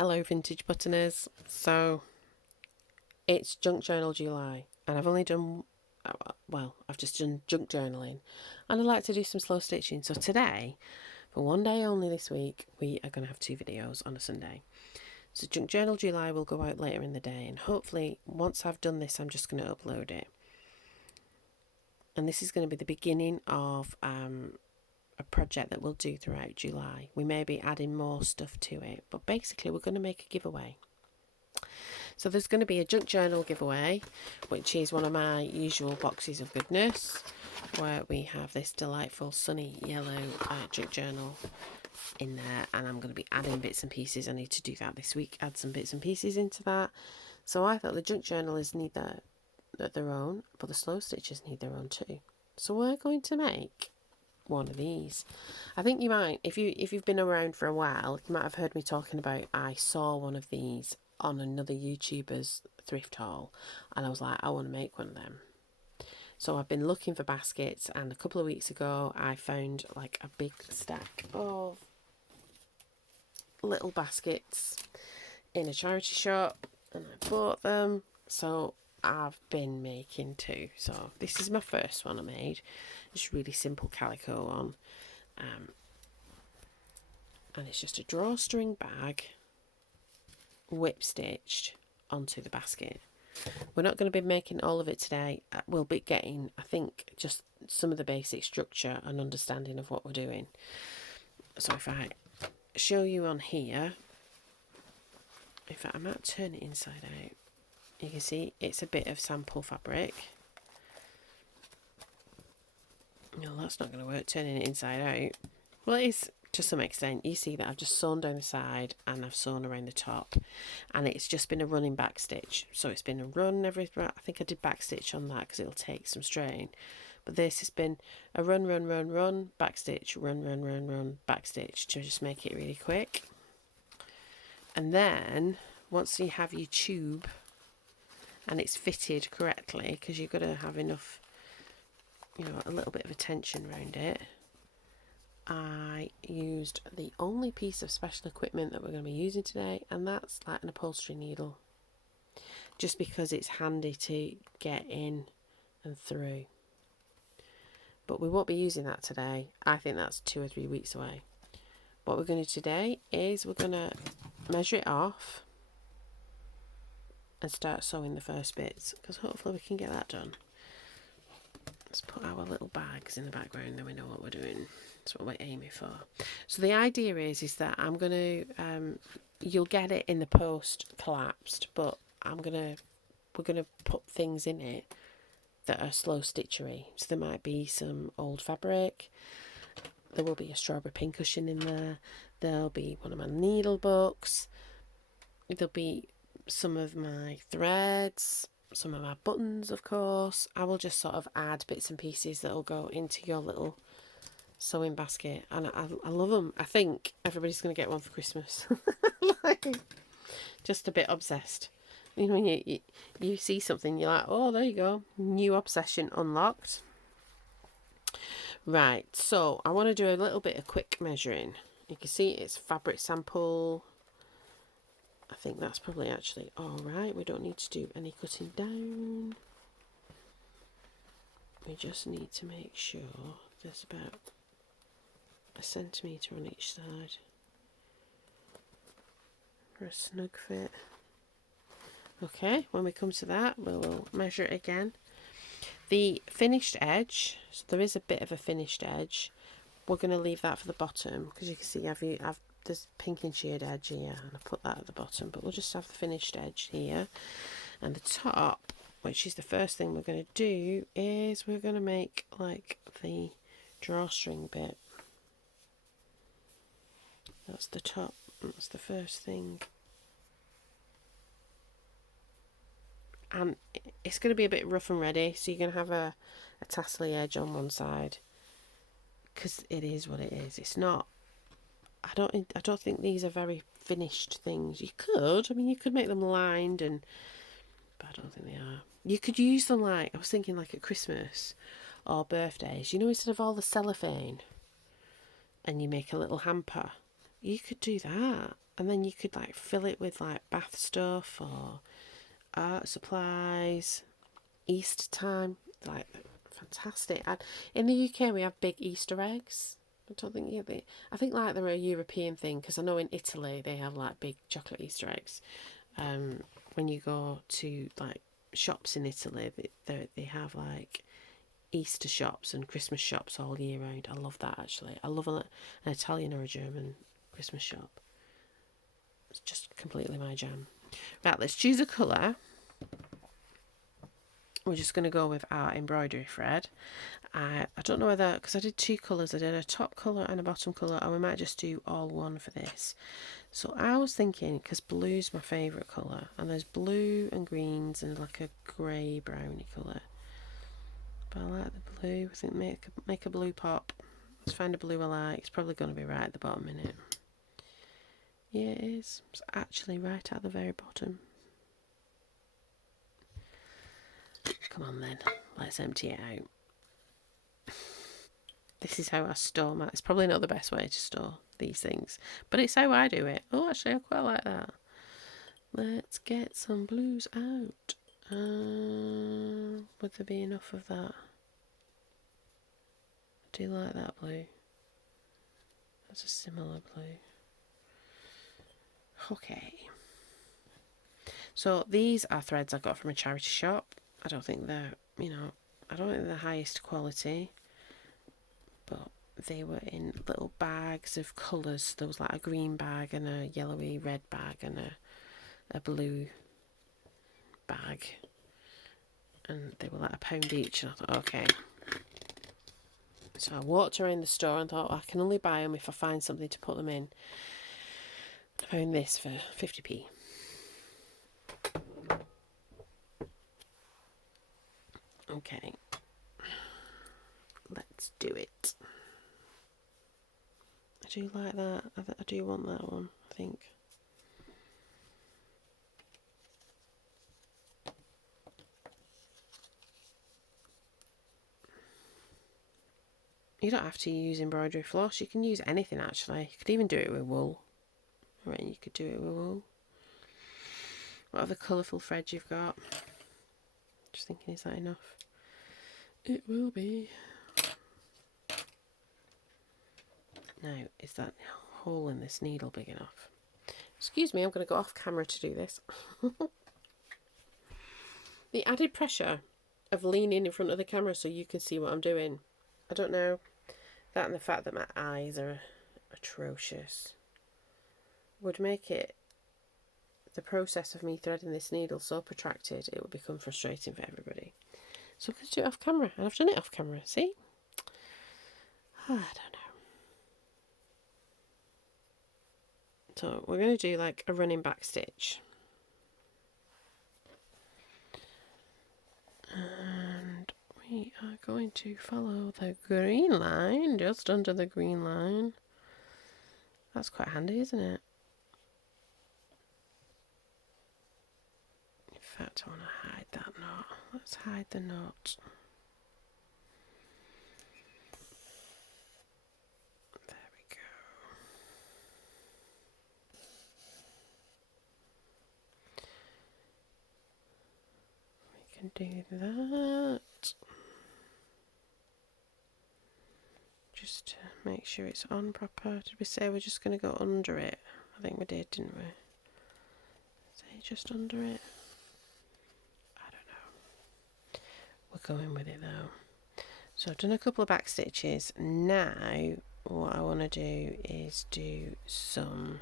Hello vintage buttoners. So it's junk journal July and I've only done, well, I've just done junk journaling and I'd like to do some slow stitching. So today, for one day only this week, we are going to have 2 videos on a Sunday. So junk journal July will go out later in the day, and hopefully once I've done this I'm just going to upload it. And this is going to be the beginning of a project that we'll do throughout July. We may be adding more stuff to it, but basically we're going to make a giveaway. So there's going to be a junk journal giveaway, which is one of my usual boxes of goodness, where we have this delightful sunny yellow junk journal in there, and I'm going to be adding bits and pieces. I need to do that this week, add some bits and pieces into that. So I thought the junk journalers need their own, but the slow stitchers need their own too. So we're going to make one of these. I think you might, if you've been around for a while, you might have heard me talking about, I saw one of these on another YouTuber's thrift haul and I was like, I want to make one of them. So I've been looking for baskets, and a couple of weeks ago I found like a big stack of little baskets in a charity shop and I bought them. So I've been making 2. So this is my first one I made. It's really simple calico one, and it's just a drawstring bag whip stitched onto the basket. We're not going to be making all of it today. We'll be getting, I think, just some of the basic structure and understanding of what we're doing. So if I show you on here, in fact I might turn it inside out, you can see it's a bit of sample fabric. No, that's not going to work, turning it inside out. Well, it is to some extent. You see that I've just sewn down the side and I've sewn around the top, and it's just been a running back stitch. So it's been a run I think I did back stitch on that because it'll take some strain. But this has been a run, back stitch, run, back stitch, to just make it really quick. And then once you have your tube and it's fitted correctly, because you've got to have enough, you know, a little bit of a tension around it, I used the only piece of special equipment that we're going to be using today, and that's like an upholstery needle, just because it's handy to get in and through. But we won't be using that today. I think that's 2 or 3 weeks away. What we're going to do today is we're going to measure it off and start sewing the first bits, because hopefully we can get that done. Let's put our little bags in the background, then we know what we're doing. That's what we're aiming for. So the idea is that I'm going to, you'll get it in the post collapsed, but we're going to put things in it that are slow stitchery. So there might be some old fabric, there will be a strawberry pincushion in there, there'll be one of my needle books, there'll be some of my threads, some of my buttons, of course. I will just sort of add bits and pieces that will go into your little sewing basket, and I love them. I think everybody's going to get one for Christmas. Like, just a bit obsessed. You know, when you see something, you're like, oh, there you go, new obsession unlocked. Right, so I want to do a little bit of quick measuring. You can see it's fabric sample. I think that's probably actually all right. We don't need to do any cutting down. We just need to make sure there's about a centimetre on each side for a snug fit. Okay, when we come to that, we'll measure it again. The finished edge, so there is a bit of a finished edge. We're going to leave that for the bottom, because you can see I've this pink and sheared edge here, and I put that at the bottom, but we'll just have the finished edge here. And the top, which is the first thing we're going to do, is we're going to make like the drawstring bit. That's the top, that's the first thing. And it's going to be a bit rough and ready, so you're going to have a tassely edge on one side, because it is what it is. It's not, I don't think these are very finished things. You could, I mean, you could make them lined, but I don't think they are. You could use them like, I was thinking like at Christmas or birthdays, you know, instead of all the cellophane, and you make a little hamper, you could do that, and then you could like fill it with like bath stuff or art supplies. Easter time, like fantastic. And in the UK we have big Easter eggs. I don't think I think like they're a European thing, because I know in Italy they have like big chocolate Easter eggs. When you go to like shops in Italy, they have like Easter shops and Christmas shops all year round. I love that actually. I love an Italian or a German Christmas shop. It's just completely my jam. Right, let's choose a colour. We're just going to go with our embroidery thread. I don't know whether, because I did two colours, I did a top colour and a bottom colour, and we might just do all one for this. So I was thinking, because blue's my favourite colour, and there's blue and greens and like a grey browny colour. But I like the blue. I think make a blue pop. Let's find a blue I like. It's probably going to be right at the bottom, isn't it? Yeah, it is. It's actually right at the very bottom. Come on then, let's empty it out. This is how I store my... It's probably not the best way to store these things, but it's how I do it. Oh, actually, I quite like that. Let's get some blues out. Would there be enough of that? I do like that blue. That's a similar blue. Okay. So these are threads I got from a charity shop. I don't think they're, I don't think they're the highest quality, but they were in little bags of colours. There was like a green bag and a yellowy red bag and a blue bag, and they were like £1 each, and I thought, okay. So I walked around the store and thought, I can only buy them if I find something to put them in. I found this for 50p. Okay, let's do it. I do like that. I do want that one, I think. You don't have to use embroidery floss. You can use anything actually. You could even do it with wool. I reckon you could do it with wool. What other colourful threads you've got? Just thinking, is that enough? It will be. Now, is that hole in this needle big enough? Excuse me, I'm going to go off camera to do this. The added pressure of leaning in front of the camera so you can see what I'm doing. I don't know. That and the fact that my eyes are atrocious would make it, the process of me threading this needle so protracted, it would become frustrating for everybody. So I'm going to do it off camera, and I've done it off camera, see? I don't know. So we're going to do like a running back stitch. And we are going to follow the green line, just under the green line. That's quite handy, isn't it? In fact, I want to hide that knot. Let's hide the knot. There we go. We can do that. Just to make sure it's on proper. Did we say we're just going to go under it? I think we did, didn't we? Say just under it. I don't know. We're going with it though. So I've done a couple of back stitches. Now what I want to do is do some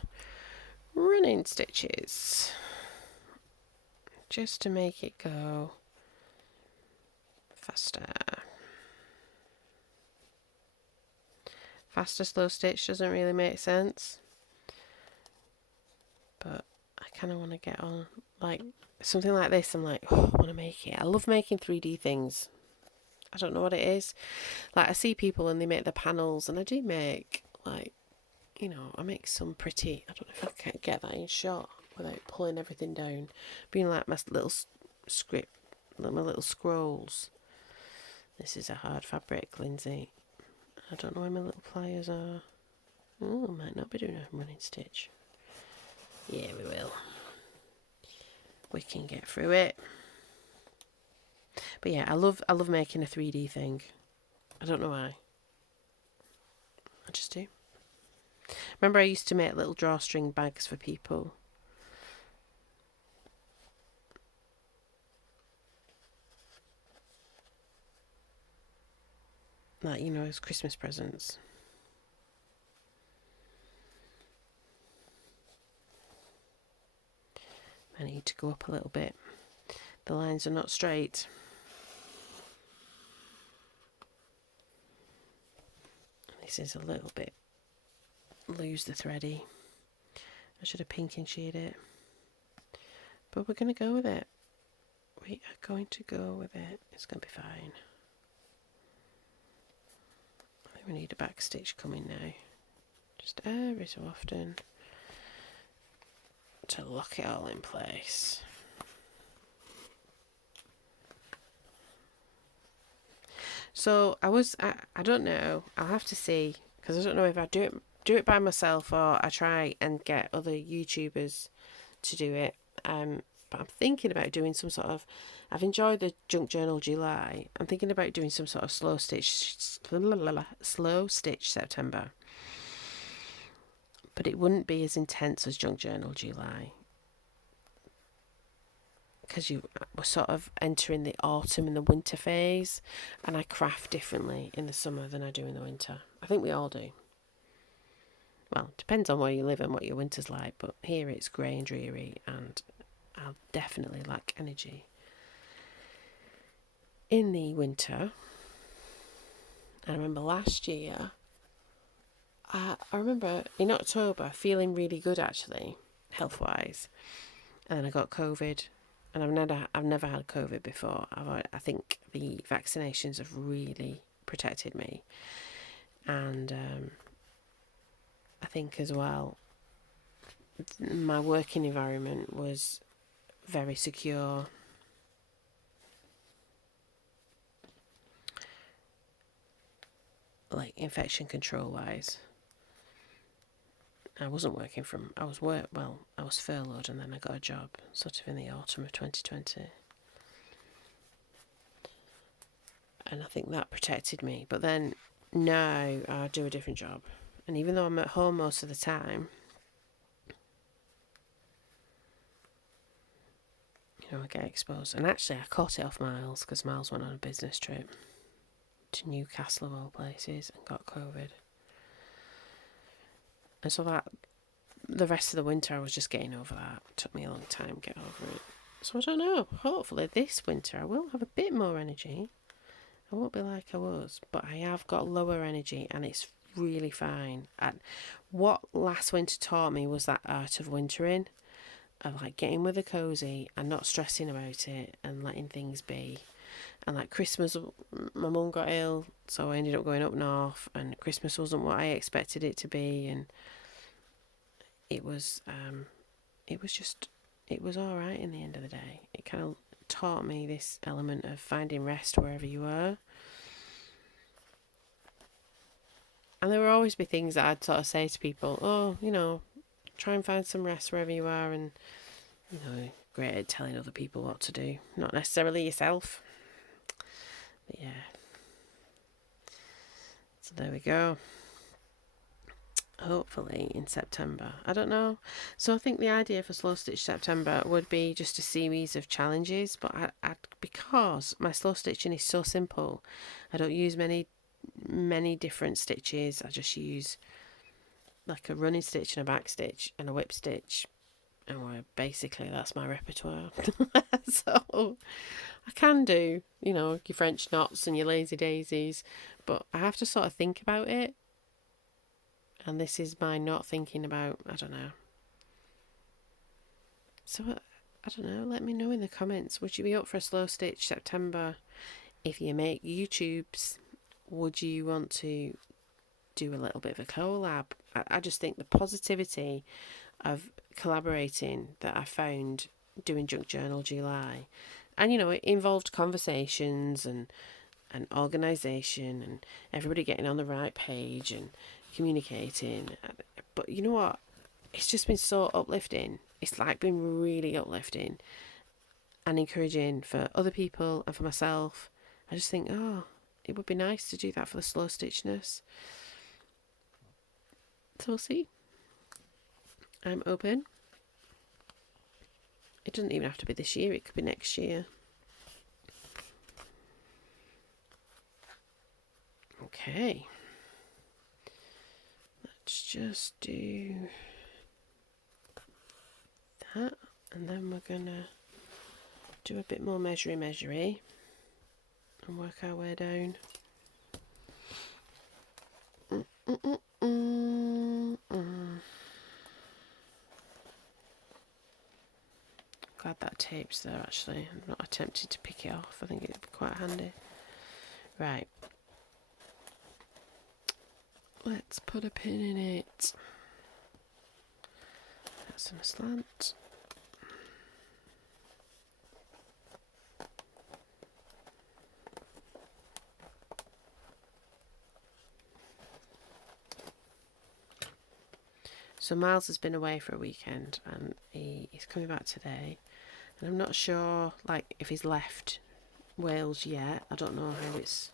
running stitches, just to make it go faster. Faster slow stitch doesn't really make sense, but I kind of want to get on like something like this. I'm like, oh, I want to make it. I love making 3D things. I don't know what it is. Like I see people and they make the panels, and I do make like, I make some pretty. I don't know if I can get that in shot without pulling everything down. Being like my little script, like my little scrolls. This is a hard fabric, Lindsay. I don't know where my little pliers are. Oh, might not be doing a running stitch. Yeah, we will. We can get through it. But yeah, I love making a 3D thing. I don't know why. I just do. Remember I used to make little drawstring bags for people. Like, you know, as Christmas presents. I need to go up a little bit. The lines are not straight. This is a little bit loose, the thready. I should have pink and shade it. But we're going to go with it. We are going to go with it. It's going to be fine. I think we need a back stitch coming now. Just every so often. To lock it all in place. So I don't know. I'll have to see, because I don't know if I do it by myself or I try and get other YouTubers to do it. But I'm thinking about doing some sort of. I've enjoyed the Junk Journal July. I'm thinking about doing some sort of slow stitch September. But it wouldn't be as intense as Junk Journal July. Because we're sort of entering the autumn and the winter phase, and I craft differently in the summer than I do in the winter. I think we all do. Well, it depends on where you live and what your winter's like, but here it's grey and dreary, and I'll definitely lack energy in the winter. I remember last year, I remember in October feeling really good actually, health-wise, and then I got COVID. And I've never had COVID before. I think the vaccinations have really protected me, and I think as well my working environment was very secure. Like infection control wise. I wasn't working from. I was furloughed, and then I got a job sort of in the autumn of 2020. And I think that protected me. But then now I do a different job. And even though I'm at home most of the time, you know, I get exposed. And actually I caught it off Miles, because Miles went on a business trip to Newcastle of all places and got COVID. And so that the rest of the winter I was just getting over that. It took me a long time to get over it. So I don't know. Hopefully this winter I will have a bit more energy. I won't be like I was, but I have got lower energy, and it's really fine. And what last winter taught me was that art of wintering, of like getting with the cozy and not stressing about it and letting things be. And like Christmas, my mum got ill, so I ended up going up north, and Christmas wasn't what I expected it to be, and it was all right in the end of the day. It kind of taught me this element of finding rest wherever you are. And there will always be things that I'd sort of say to people, oh, you know, try and find some rest wherever you are, and, you know, great at telling other people what to do, not necessarily yourself. But yeah. So there we go. Hopefully in September. I don't know. So I think the idea for Slow Stitch September would be just a series of challenges, but because my slow stitching is so simple, I don't use many different stitches. I just use like a running stitch and a back stitch and a whip stitch, and basically that's my repertoire. So I can do, you know, your French knots and your lazy daisies, but I have to sort of think about it. And this is my not thinking about, I don't know. So, I don't know, let me know in the comments. Would you be up for a Slow Stitch September? If you make YouTubes, would you want to do a little bit of a collab? I just think the positivity of collaborating that I found doing Junk Journal July, and, you know, it involved conversations and organisation and everybody getting on the right page, and, communicating. But you know what? It's just been so uplifting. It's like been really uplifting and encouraging for other people and for myself. I just think, oh, it would be nice to do that for the slow stitchness. So we'll see. I'm open. It doesn't even have to be this year, it could be next year. Okay. Let's just do that, and then we're gonna do a bit more measury and work our way down. Glad that tape's there actually. I'm not attempting to pick it off. I think it'd be quite handy. Right. Let's put a pin in it. That's on a slant. So Miles has been away for a weekend and he's coming back today. And I'm not sure like if he's left Wales yet. I don't know how it's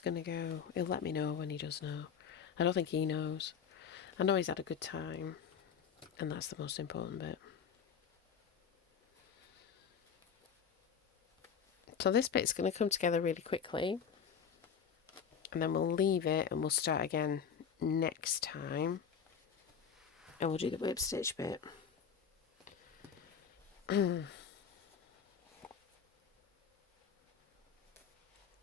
gonna go. He'll let me know when he does know. I don't think he knows. I know he's had a good time, and that's the most important bit. So this bit's going to come together really quickly, and then we'll leave it and we'll start again next time, and we'll do the whip stitch bit.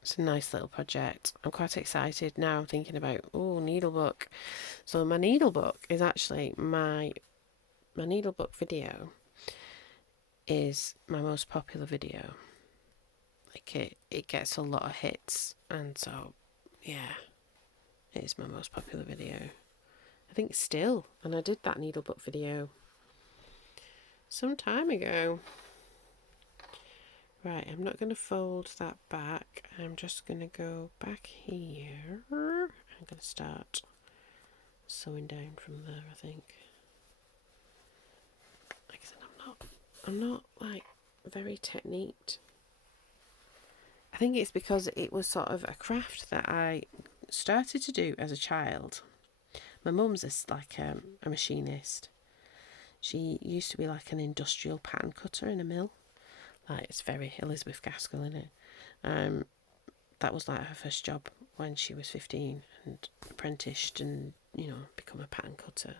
It's a nice little project. I'm quite excited now. I'm thinking about needlebook. So my needlebook is actually my needlebook video is my most popular video. Like it gets a lot of hits, and so yeah, it is my most popular video. I think still, and I did that needlebook video some time ago. Right, I'm not going to fold that back. I'm just going to go back here. I'm going to start sewing down from there, I think. Like I said, I'm not like very techniqued. I think it's because it was sort of a craft that I started to do as a child. My mum's like a machinist. She used to be like an industrial pattern cutter in a mill. Like, it's very Elizabeth Gaskell, in it. That was like her first job when she was 15 and apprenticed and, become a pattern cutter.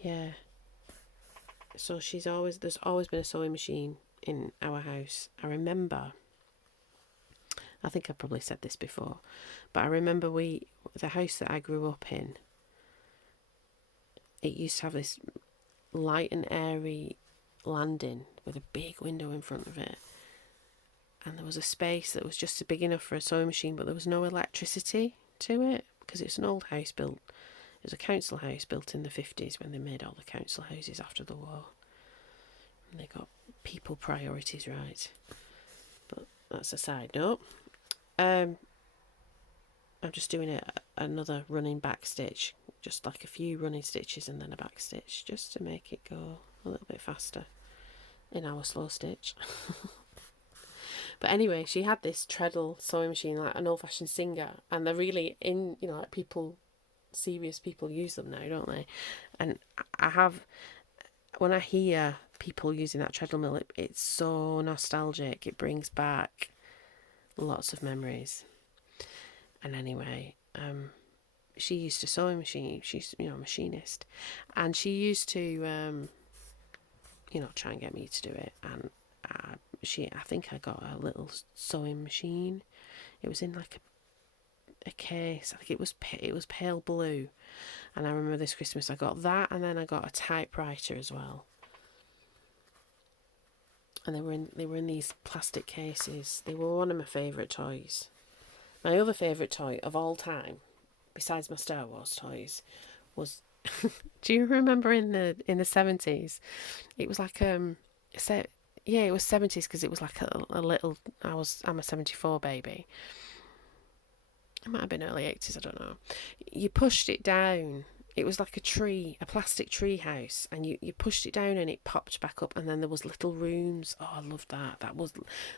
Yeah. So there's always been a sewing machine in our house. I think I probably said this before, but I remember the house that I grew up in, it used to have this light and airy landing with a big window in front of it. And there was a space that was just big enough for a sewing machine, but there was no electricity to it because it's an old house built. It was a council house built in the 50s when they made all the council houses after the war. And they got people priorities right. But that's a side note. I'm just doing another running back stitch, just like a few running stitches and then a back stitch, just to make it go a little bit faster in our slow stitch. But anyway, she had this treadle sewing machine, like an old-fashioned Singer, and they're really in, like serious people use them now, don't they? And when I hear people using that treadle mill, it's so nostalgic. It brings back lots of memories. And anyway, she used to sewing machine. She's a machinist, and she used to try and get me to do it. And I think I got a little sewing machine. It was in like a case. I think it was pale blue. And I remember this Christmas I got that, and then I got a typewriter as well. And they were in these plastic cases. They were one of my favourite toys. My other favourite toy of all time, besides my Star Wars toys, was do you remember in the 70s? It was like Yeah, it was 70s because it was like a little. I'm a 74 baby. It might have been early 80s. I don't know. You pushed it down. It was like a tree, a plastic tree house, and you pushed it down and it popped back up, and then there was little rooms. Oh, I loved that. That was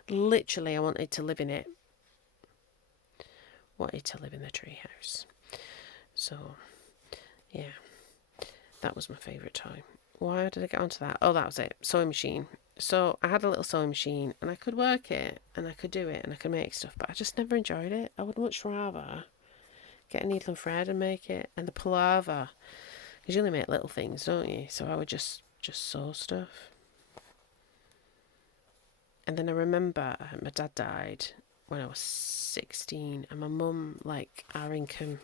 literally, I wanted to live in it. Wanted to live in the tree house. So, yeah, that was my favourite toy. Why did I get onto that? Oh, that was it. Sewing machine. So I had a little sewing machine, and I could work it, and I could do it, and I could make stuff, but I just never enjoyed it. I would much rather get a needle and thread and make it, and the palaver. Because you only make little things, don't you? So I would just sew stuff. And then I remember my dad died when I was 16, and my mum, like, our income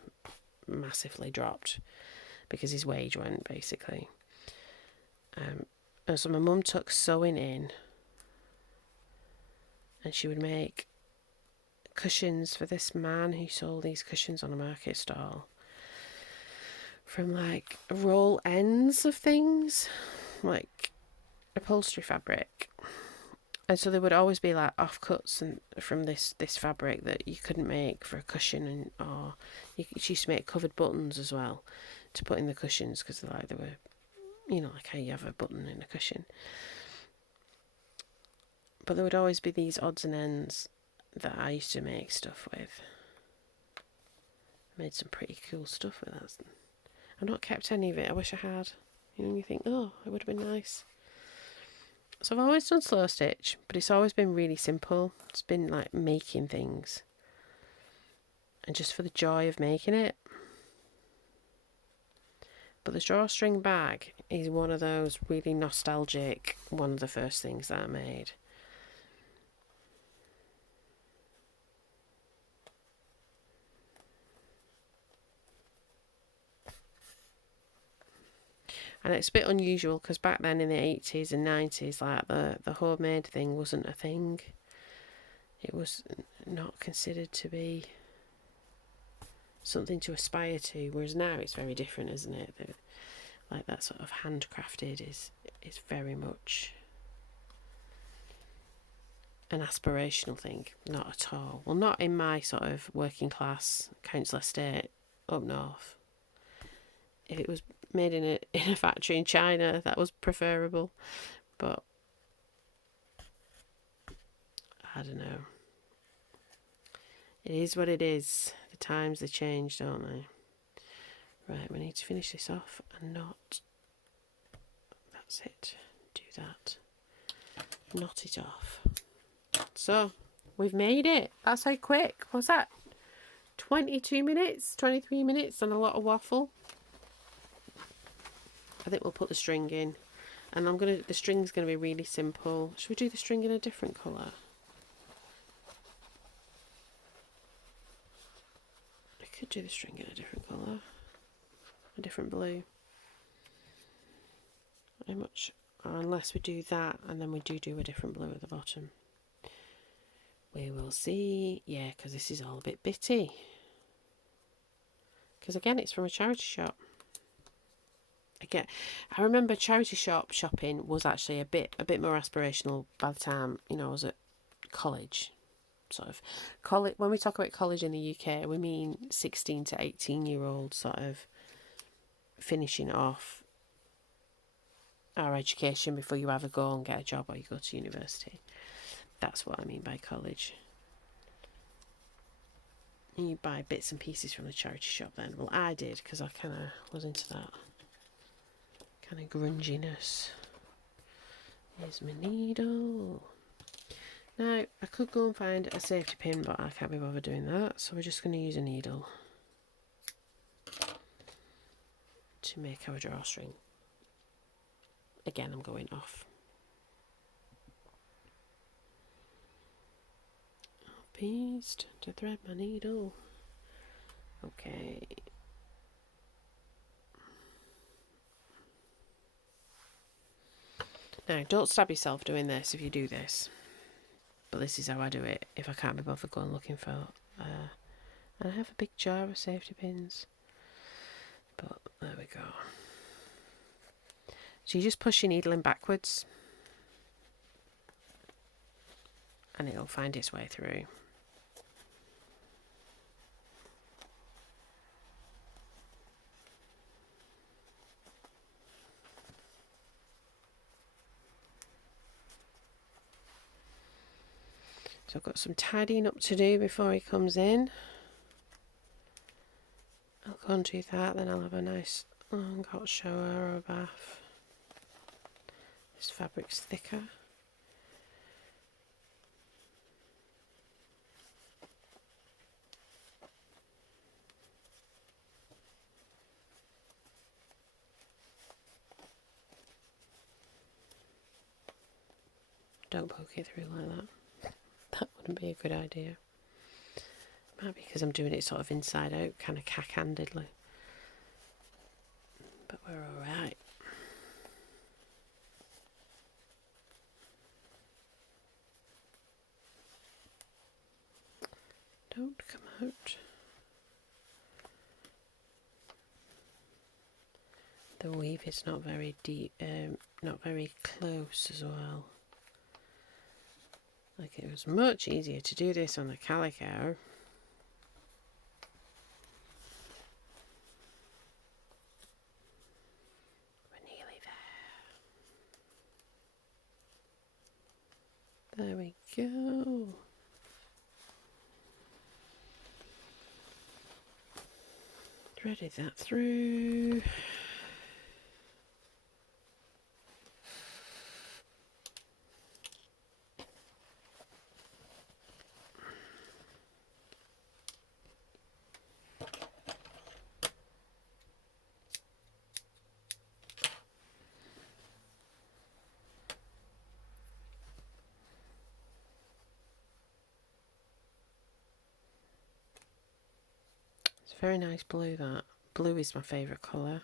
massively dropped because his wage went, basically. And so my mum took sewing in, and she would make cushions for this man who sold these cushions on a market stall from like roll ends of things, like upholstery fabric. And so there would always be like offcuts and from this fabric that you couldn't make for a cushion, and or she used to make covered buttons as well to put in the cushions because they were, you know, like how you have a button in a cushion. But there would always be these odds and ends that I used to make stuff with. I made some pretty cool stuff with that. I've not kept any of it. I wish I had. You know, you think, oh, it would have been nice. So I've always done slow stitch, but it's always been really simple. It's been like making things, and just for the joy of making it. But the drawstring bag is one of those really nostalgic, one of the first things that I made. And it's a bit unusual because back then in the 80s and 90s, like the homemade thing wasn't a thing. It was not considered to be something to aspire to, whereas now it's very different, isn't it? Like that sort of handcrafted is very much an aspirational thing, not at all. Well, not in my sort of working class council estate up north. If it was made in a factory in China, that was preferable. But I don't know. It is what it is. The times they change, don't they? Right, we need to finish this off and not. That's it. Do that. Knot it off. So, we've made it. That's how quick. What's that? 22 minutes? 23 minutes and a lot of waffle. I think we'll put the string in. And the string's gonna be really simple. Should we do the string in a different colour? I could do the string in a different colour. A different blue. How much? Unless we do that and then we do a different blue at the bottom. We will see. Yeah, because this is all a bit bitty. Because again, it's from a charity shop. Again, I remember charity shopping was actually a bit more aspirational by the time, you know, I was at college. Sort of college. When we talk about college in the UK, we mean 16 to 18-year-olds sort of finishing off our education before you either go and get a job or you go to university. That's what I mean by college. And you buy bits and pieces from the charity shop then. Well, I did because I kind of was into that kind of grunginess. Here's my needle. Now, I could go and find a safety pin, but I can't be bothered doing that. So we're just going to use a needle to make our drawstring. Again, I'm going off. Pleased to thread my needle. Okay. Now, don't stab yourself doing this if you do this. But this is how I do it if I can't be bothered going looking for. And I have a big jar of safety pins. But there we go. So you just push your needle in backwards. and it'll find its way through. So I've got some tidying up to do before he comes in. I'll go and do that, then I'll have a nice hot shower or a bath. This fabric's thicker. Don't poke it through like that. That wouldn't be a good idea. Might be because I'm doing it sort of inside out, kind of cack-handedly. But we're alright. Don't come out. The weave is not very deep, not very close as well. Like, it was much easier to do this on the calico. We're nearly there. There we go. Threaded that through. Very nice blue, that. Blue is my favourite colour.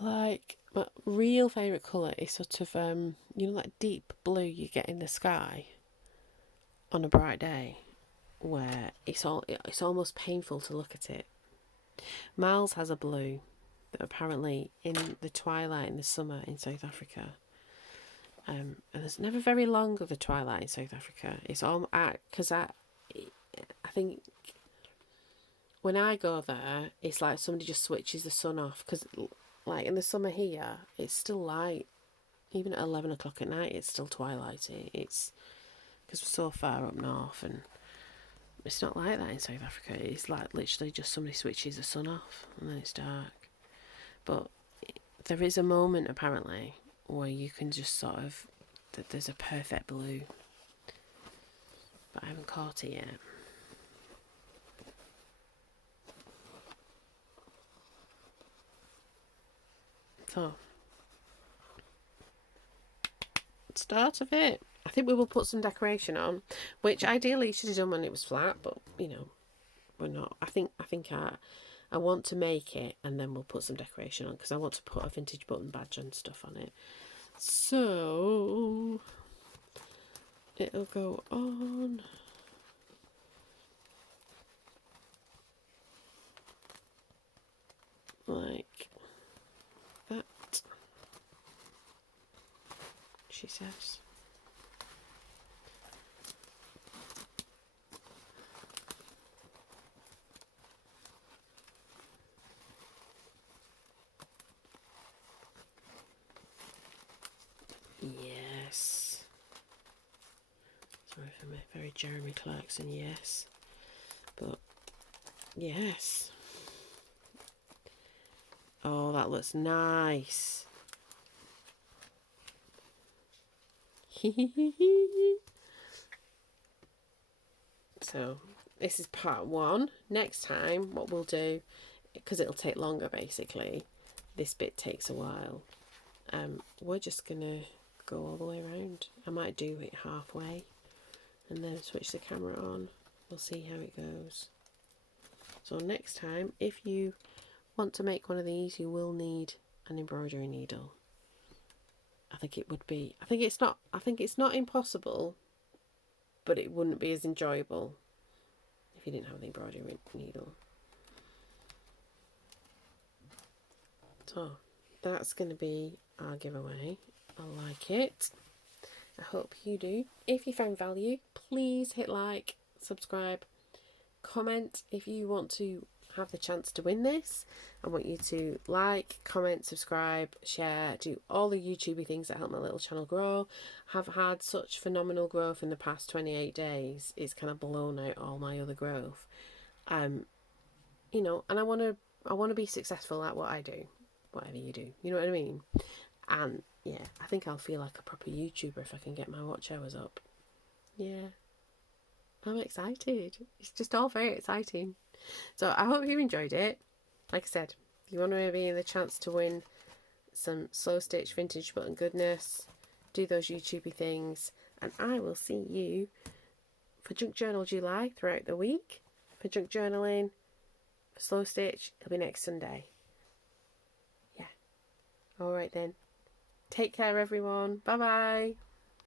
My real favourite colour is sort of, you know, that deep blue you get in the sky on a bright day, where it's almost painful to look at it. Miles has a blue that apparently in the twilight in the summer in South Africa, and there's never very long of a twilight in South Africa. It's all because I think when I go there, it's like somebody just switches the sun off, because like in the summer here, it's still light. Even at 11 o'clock at night, it's still twilighty. It's because we're so far up north, and it's not like that in South Africa. It's like literally just somebody switches the sun off and then it's dark. But there is a moment apparently where you can just sort of, that there's a perfect blue, but I haven't caught it yet. So, start of it. I think we will put some decoration on, which ideally you should have done when it was flat, but you know, we're not. I think I want to make it, and then we'll put some decoration on, because I want to put a vintage button badge and stuff on it. So it'll go on like that, she says. Yes. Sorry for my very Jeremy Clarkson yes. But yes. Oh, that looks nice. So this is part one. Next time what we'll do, because it'll take longer basically, this bit takes a while, we're just gonna go all the way around. I might do it halfway and then switch the camera on. We'll see how it goes. So next time, if you want to make one of these, you will need an embroidery needle. I think it's not impossible, but it wouldn't be as enjoyable if you didn't have the embroidery needle. So that's going to be our giveaway. I like it. I hope you do. If you found value, please hit like, subscribe, comment if you want to have the chance to win this. I want you to like, comment, subscribe, share, do all the YouTubey things that help my little channel grow. Have had such phenomenal growth in the past 28 days. It's kind of blown out all my other growth. You know, and I want to be successful at what I do, whatever you do. You know what I mean? And yeah, I think I'll feel like a proper YouTuber if I can get my watch hours up. Yeah, I'm excited. It's just all very exciting. So I hope you enjoyed it. Like I said, if you want to be in the chance to win some slow stitch vintage button goodness, do those YouTubey things, and I will see you for Junk Journal July throughout the week. For junk journaling, for slow stitch, it'll be next Sunday. Yeah. Alright then. Take care everyone. Bye bye.